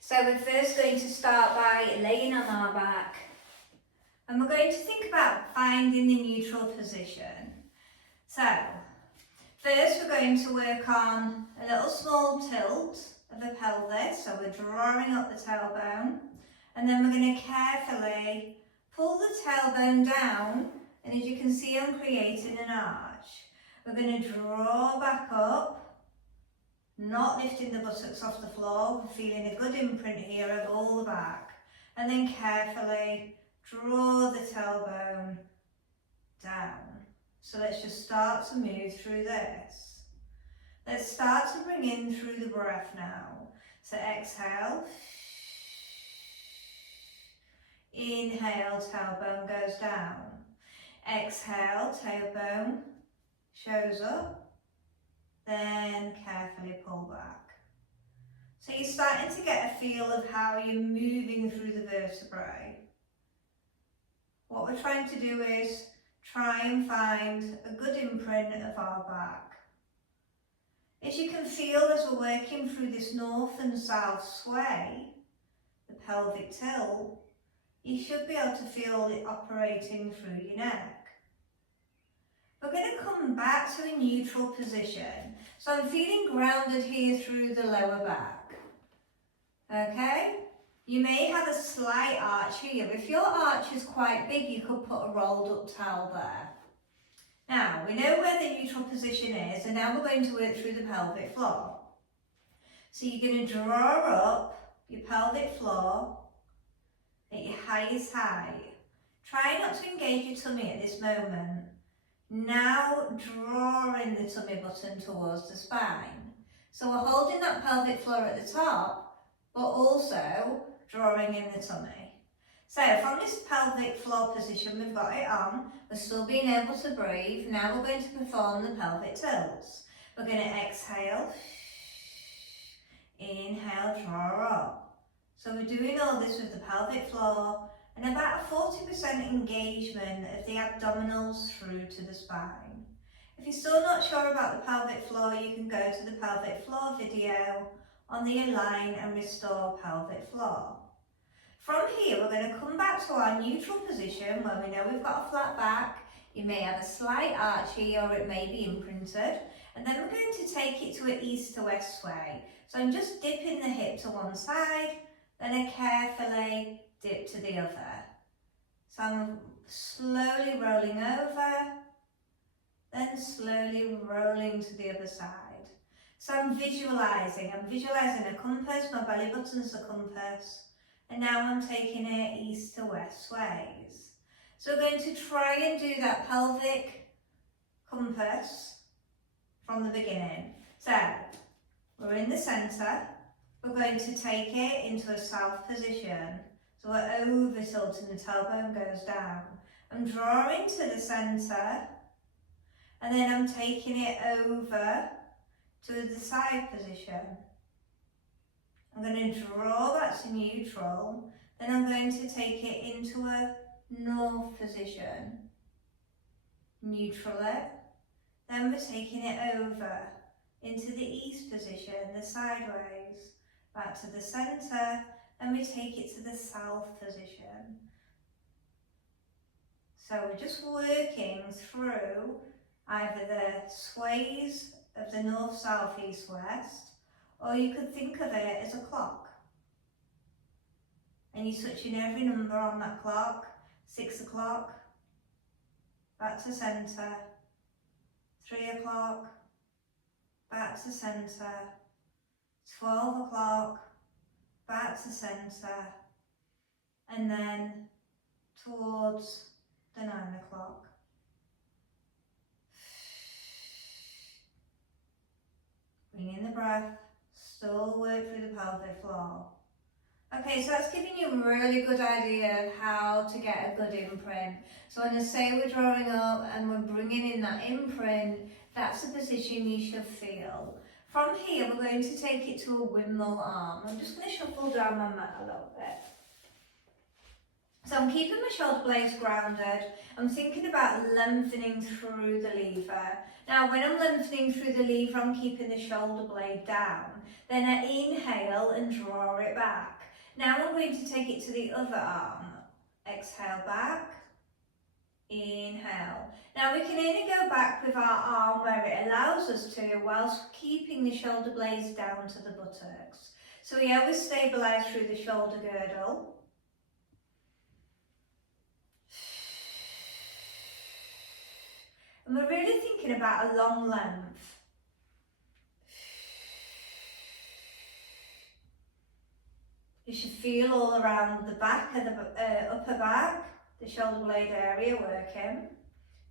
So we're first going to start by laying on our back, and we're going to think about finding the neutral position. So first we're going to work on a little small tilt of the pelvis, so we're drawing up the tailbone, and then we're going to carefully pull the tailbone down, and as you can see I'm creating an arch. We're going to draw back up, not lifting the buttocks off the floor, we're feeling a good imprint here of all the back, and then carefully draw the tailbone down. So let's just start to move through this. Let's start to bring in through the breath now. So exhale, inhale, tailbone goes down. Exhale, tailbone shows up. Then carefully pull back. So you're starting to get a feel of how you're moving through the vertebrae. What we're trying to do is try and find a good imprint of our back. As you can feel as we're working through this north and south sway, the pelvic tilt, you should be able to feel it operating through your neck. We're going to come back to a neutral position. So I'm feeling grounded here through the lower back. Okay? You may have a slight arch here. If your arch is quite big, you could put a rolled up towel there. Now, we know where the neutral position is, and now we're going to work through the pelvic floor. So you're going to draw up your pelvic floor at your highest height. Try not to engage your tummy at this moment. Now drawing the tummy button towards the spine. So we're holding that pelvic floor at the top, but also drawing in the tummy. So from this pelvic floor position, we've got it on, we're still being able to breathe. Now we're going to perform the pelvic tilts. We're going to exhale, inhale, draw up. So we're doing all this with the pelvic floor, and about a 40% engagement of the abdominals through to the spine. If you're still not sure about the pelvic floor, you can go to the pelvic floor video on the Align and Restore pelvic floor. From here, we're going to come back to our neutral position where we know we've got a flat back. You may have a slight arch here, or it may be imprinted. And then we're going to take it to an east to west sway. So I'm just dipping the hip to one side, then I carefully dip to the other. So I'm slowly rolling over, then slowly rolling to the other side. So I'm visualising a compass, my belly button's the compass, and now I'm taking it east to west sways. So we're going to try and do that pelvic compass from the beginning. So we're in the centre, we're going to take it into a south position. So we're over tilting, the tailbone goes down. I'm drawing to the centre, and then I'm taking it over to the side position. I'm going to draw that to neutral, then I'm going to take it into a north position. Neutral it, then we're taking it over into the east position, the sideways, back to the centre, and we take it to the south position. So we're just working through either the sways of the north, south, east, west, or you could think of it as a clock. And you're touching every number on that clock. 6 o'clock, back to centre. 3 o'clock, back to centre. 12 o'clock, back to centre, and then towards the 9 o'clock. Bring in the breath, still work through the pelvic floor. Okay, so that's giving you a really good idea of how to get a good imprint. So when I say we're drawing up and we're bringing in that imprint, that's the position you should feel. From here, we're going to take it to a windmill arm. I'm just going to shuffle down my mat a little bit. So I'm keeping my shoulder blades grounded. I'm thinking about lengthening through the lever. Now when I'm lengthening through the lever, I'm keeping the shoulder blade down. Then I inhale and draw it back. Now I'm going to take it to the other arm. Exhale back. Inhale. Now we can only go back with our arm where it allows us to, whilst keeping the shoulder blades down to the buttocks. So we always stabilise through the shoulder girdle. And we're really thinking about a long length. You should feel all around the back of the upper back, the shoulder blade area working.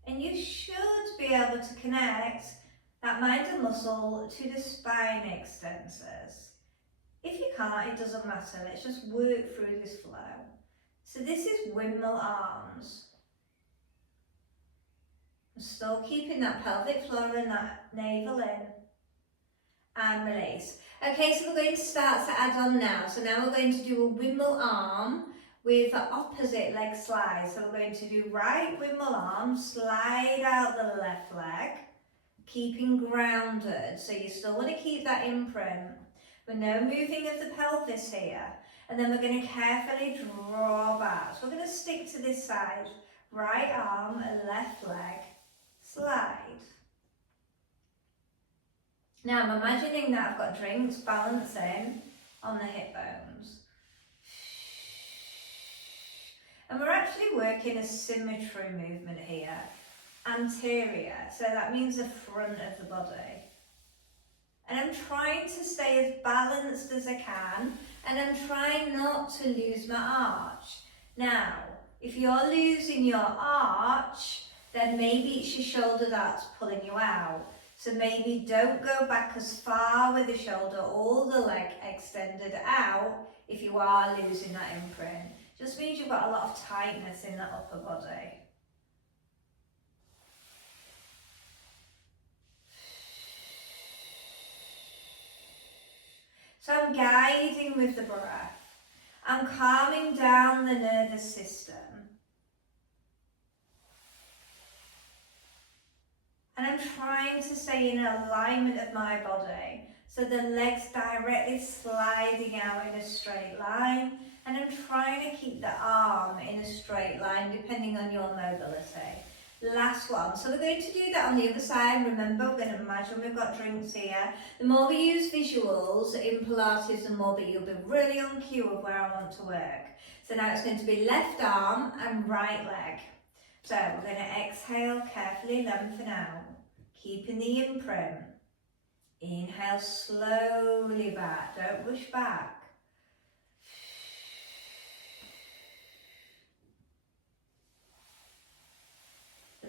And you should be able to connect that minder muscle to the spine extensors. If you can't, it doesn't matter. Let's just work through this flow. So this is windmill arms. I'm still keeping that pelvic floor and that navel in. And release. Okay, so we're going to start to add on now. So now we're going to do a windmill arm with the opposite leg slide. So we're going to do right windmill arm, slide out the left leg, keeping grounded. So you still want to keep that imprint. With no moving of the pelvis here. And then we're going to carefully draw back. So we're going to stick to this side. Right arm and left leg, slide. Now I'm imagining that I've got drinks balancing on the hip bones. And we're actually working a symmetry movement here. Anterior, so that means the front of the body. And I'm trying to stay as balanced as I can, and I'm trying not to lose my arch. Now, if you're losing your arch, then maybe it's your shoulder that's pulling you out. So maybe don't go back as far with the shoulder or the leg extended out if you are losing that imprint. Just means you've got a lot of tightness in that upper body. So I'm guiding with the breath. I'm calming down the nervous system. And I'm trying to stay in alignment of my body. So the legs directly sliding out in a straight line. And I'm trying to keep the arm in a straight line depending on your mobility. Last one. So we're going to do that on the other side. Remember, we're going to imagine we've got drinks here. The more we use visuals in Pilates, the more you'll be really on cue of where I want to work. So now it's going to be left arm and right leg. So we're going to exhale, carefully lengthen out, keeping the imprint. Inhale slowly back, don't push back.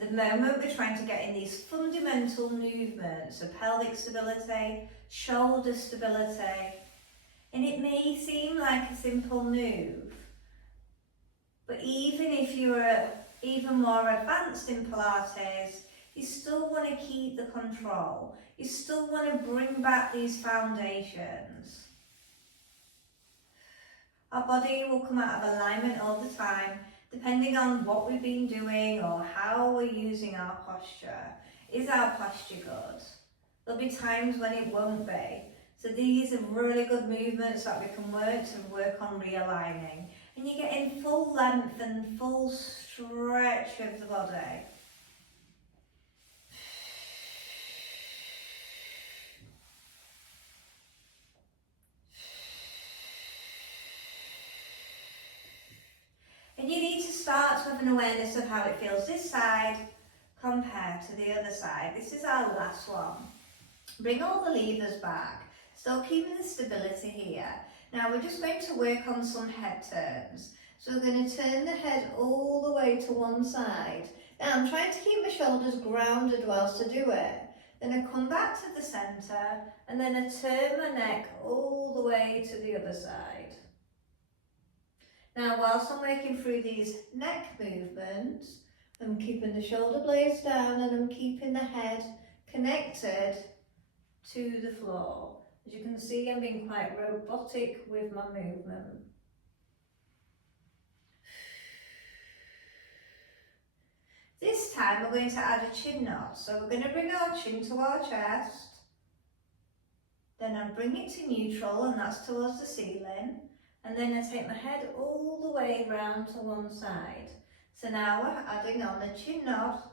At the moment we're trying to get in these fundamental movements of pelvic stability, shoulder stability, and it may seem like a simple move, but even if you're even more advanced in Pilates, you still want to keep the control. You still want to bring back these foundations. Our body will come out of alignment all the time, depending on what we've been doing or how we're using our posture. Is our posture good? There'll be times when it won't be. So these are really good movements that we can work on realigning. And you get in full length and full stretch of the body. And you need to start to have an awareness of how it feels this side compared to the other side. This is our last one. Bring all the levers back. Still keeping the stability here. Now we're just going to work on some head turns. So we're going to turn the head all the way to one side. Now I'm trying to keep my shoulders grounded whilst I do it. Then I come back to the centre and then I turn my neck all the way to the other side. Now whilst I'm working through these neck movements, I'm keeping the shoulder blades down and I'm keeping the head connected to the floor. As you can see, I'm being quite robotic with my movement. time we're going to add a chin knot. So we're going to bring our chin to our chest. Then I bring it to neutral, and that's towards the ceiling. And then I take my head all the way round to one side. So now we're adding on the chin knot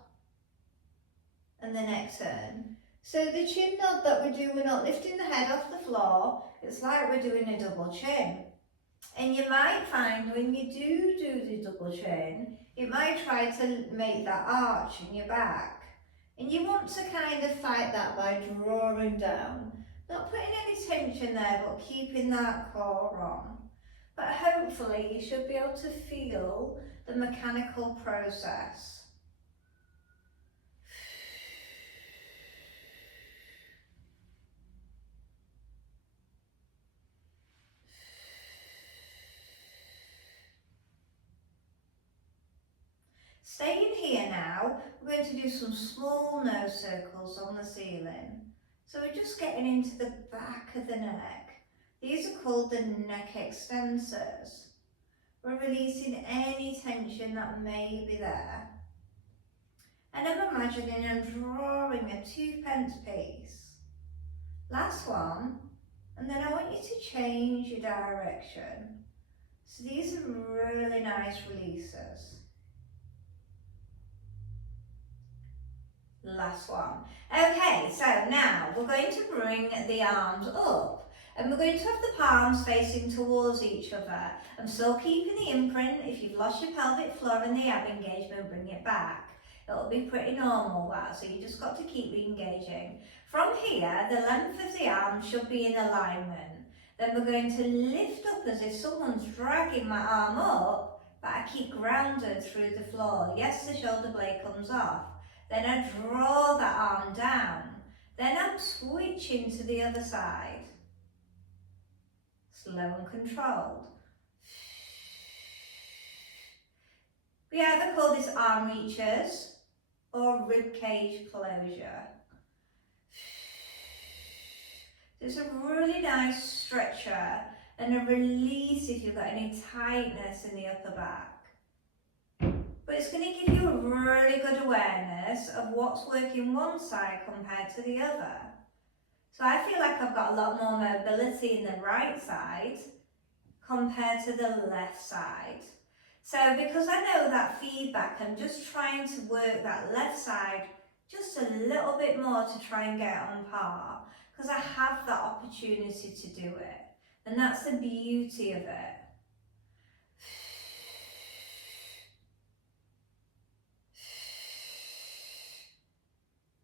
and the neck turn. So the chin knot that we do, we're not lifting the head off the floor. It's like we're doing a double chin. And you might find when you do the double chin, it might try to make that arch in your back. And you want to kind of fight that by drawing down. Not putting any tension there, but keeping that core on. But hopefully you should be able to feel the mechanical process. Staying here now, we're going to do some small nose circles on the ceiling. So we're just getting into the back of the neck. These are called the neck extensors. We're releasing any tension that may be there. And I'm imagining I'm drawing a 2p piece. Last one, and then I want you to change your direction. So these are really nice releases. Last one. Okay, so now we're going to bring the arms up and we're going to have the palms facing towards each other. I'm still keeping the imprint. If you've lost your pelvic floor and the ab engagement, bring it back. It'll be pretty normal that, so you just got to keep re-engaging. From here, the length of the arm should be in alignment. Then we're going to lift up as if someone's dragging my arm up, but I keep grounded through the floor. Yes, the shoulder blade comes off. Then I draw that arm down. Then I'm switching to the other side. Slow and controlled. We either call this arm reaches or ribcage closure. There's a really nice stretcher and a release if you've got any tightness in the upper back. But it's going to give you a really good awareness of what's working one side compared to the other. So I feel like I've got a lot more mobility in the right side compared to the left side. So because I know that feedback, I'm just trying to work that left side just a little bit more to try and get on par, because I have that opportunity to do it. And that's the beauty of it.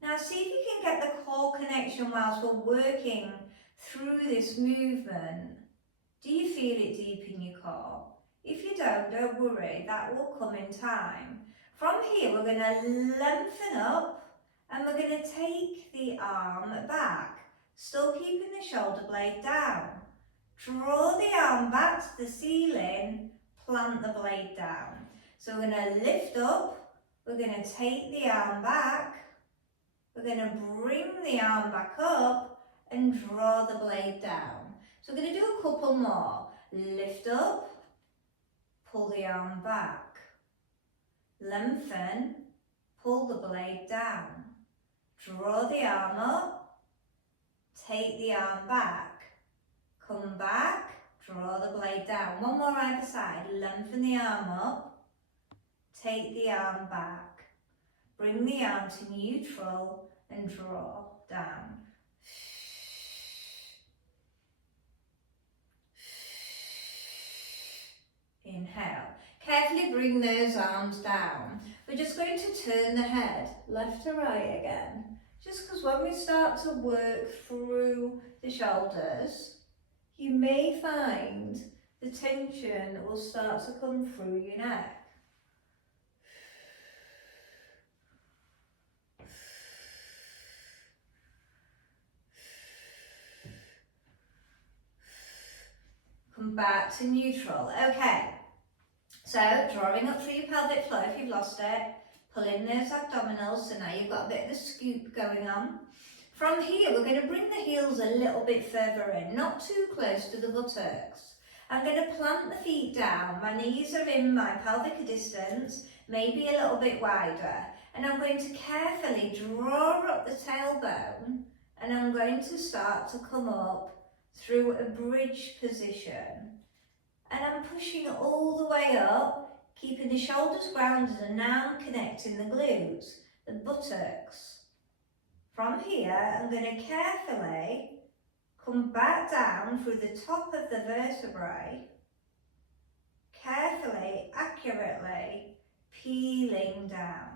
Now see if you can get the core connection whilst we're working through this movement. Do you feel it deep in your core? If you don't worry, that will come in time. From here, we're going to lengthen up and we're going to take the arm back, still keeping the shoulder blade down. Draw the arm back to the ceiling, plant the blade down. So we're going to lift up, we're going to take the arm back, we're going to bring the arm back up and draw the blade down. So we're going to do a couple more. Lift up, pull the arm back, lengthen, pull the blade down, draw the arm up, take the arm back, come back, draw the blade down. One more either side, lengthen the arm up, take the arm back, bring the arm to neutral and draw down. Inhale. Carefully bring those arms down. We're just going to turn the head left to right again. Just because when we start to work through the shoulders, you may find the tension will start to come through your neck. Come back to neutral. Okay. So, drawing up through your pelvic floor if you've lost it, pulling those abdominals, so now you've got a bit of a scoop going on. From here, we're going to bring the heels a little bit further in, not too close to the buttocks. I'm going to plant the feet down, my knees are in my pelvic distance, maybe a little bit wider, And I'm going to carefully draw up the tailbone, and I'm going to start to come up through a bridge position. And I'm pushing all the way up, keeping the shoulders grounded, and now I'm connecting the glutes, the buttocks. From here, I'm going to carefully come back down through the top of the vertebrae, carefully, accurately peeling down.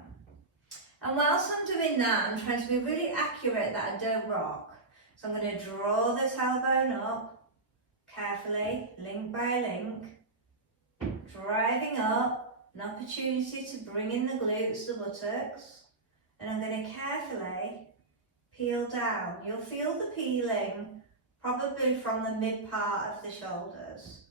And whilst I'm doing that, I'm trying to be really accurate that I don't rock. So I'm going to draw the tailbone up, carefully, link by link, driving up, an opportunity to bring in the glutes, the buttocks, and I'm going to carefully peel down. You'll feel the peeling probably from the mid part of the shoulders,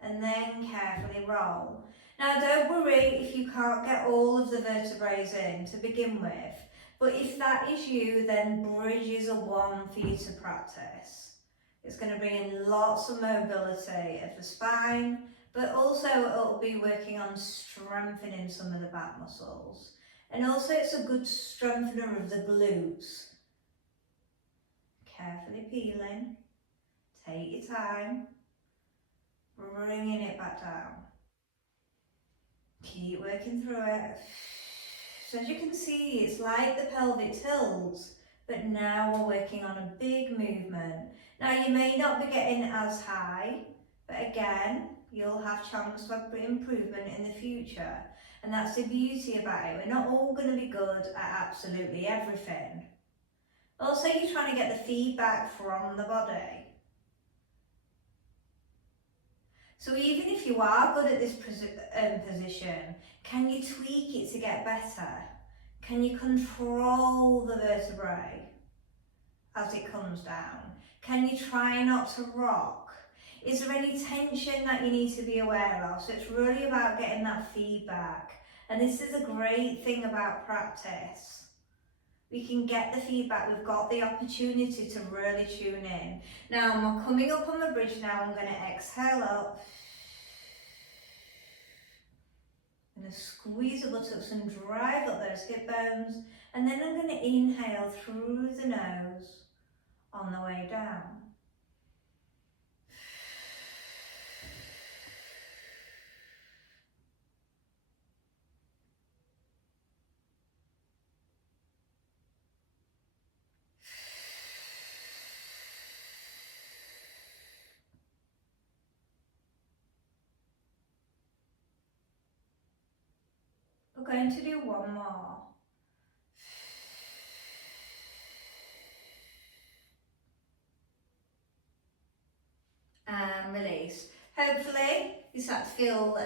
and then carefully roll. Now don't worry if you can't get all of the vertebrae in to begin with, but if that is you, then bridge is a one for you to practice. It's going to bring in lots of mobility of the spine, but also it'll be working on strengthening some of the back muscles. And also it's a good strengthener of the glutes. Carefully peeling, take your time, bringing it back down. Keep working through it. So as you can see, it's like the pelvic tilts, but now we're working on a big movement. Now you may not be getting as high, but again, you'll have chance for improvement in the future. And that's the beauty about it. We're not all going to be good at absolutely everything. Also, you're trying to get the feedback from the body. So even if you are good at this position, can you tweak it to get better? Can you control the vertebrae as it comes down? Can you try not to rock? Is there any tension that you need to be aware of? So it's really about getting that feedback. And this is a great thing about practice. We can get the feedback, we've got the opportunity to really tune in. Now I'm coming up on the bridge now, I'm going to exhale up. I'm going to squeeze the buttocks and drive up those hip bones. And then I'm going to inhale through the nose on the way down. We're going to do one more. And release. Hopefully you start to feel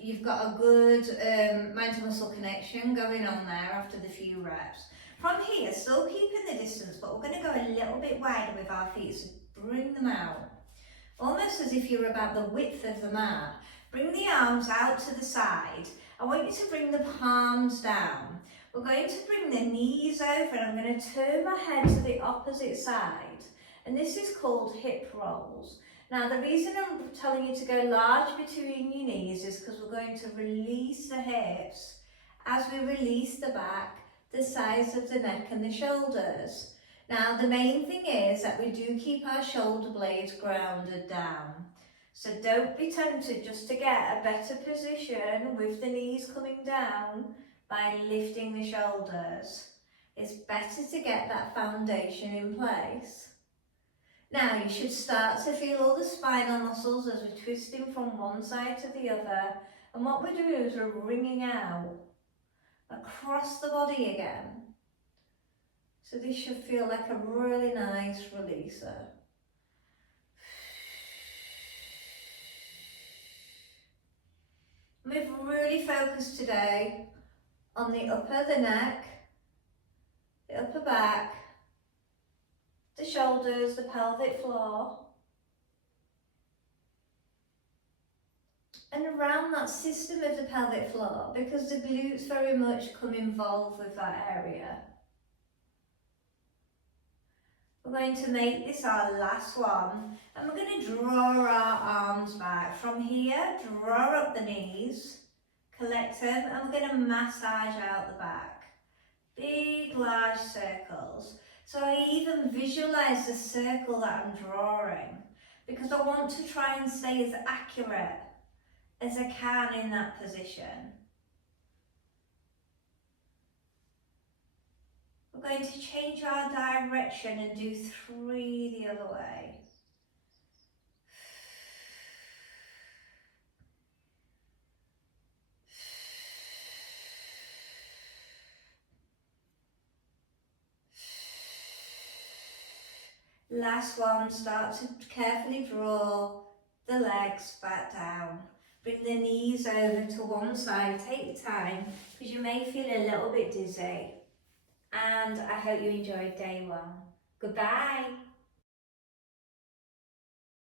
you've got a good mind to muscle connection going on there after the few reps. From here, still keeping the distance, but we're going to go a little bit wider with our feet, so bring them out. Almost as if you're about the width of the mat. Bring the arms out to the side. I want you to bring the palms down. We're going to bring the knees over, and I'm going to turn my head to the opposite side. And this is called hip rolls. Now the reason I'm telling you to go large between your knees is because we're going to release the hips as we release the back, the sides of the neck and the shoulders. Now the main thing is that we do keep our shoulder blades grounded down. So don't be tempted just to get a better position with the knees coming down by lifting the shoulders. It's better to get that foundation in place. Now you should start to feel all the spinal muscles as we're twisting from one side to the other. And what we're doing is we're wringing out across the body again. So this should feel like a really nice releaser. We've really focused today on the upper, the neck, the upper back, the shoulders, the pelvic floor, and around that system of the pelvic floor, because the glutes very much come involved with that area. We're going to make this our last one, and we're going to draw our arms back. From here, draw up the knees, collect them, and we're going to massage out the back. Big, large circles. So I even visualize the circle that I'm drawing because I want to try and stay as accurate as I can in that position. We're going to change our direction and do 3 the other way. Last one, start to carefully draw the legs back down. Bring the knees over to one side. Take your time because you may feel a little bit dizzy. And I hope you enjoyed day 1. Goodbye.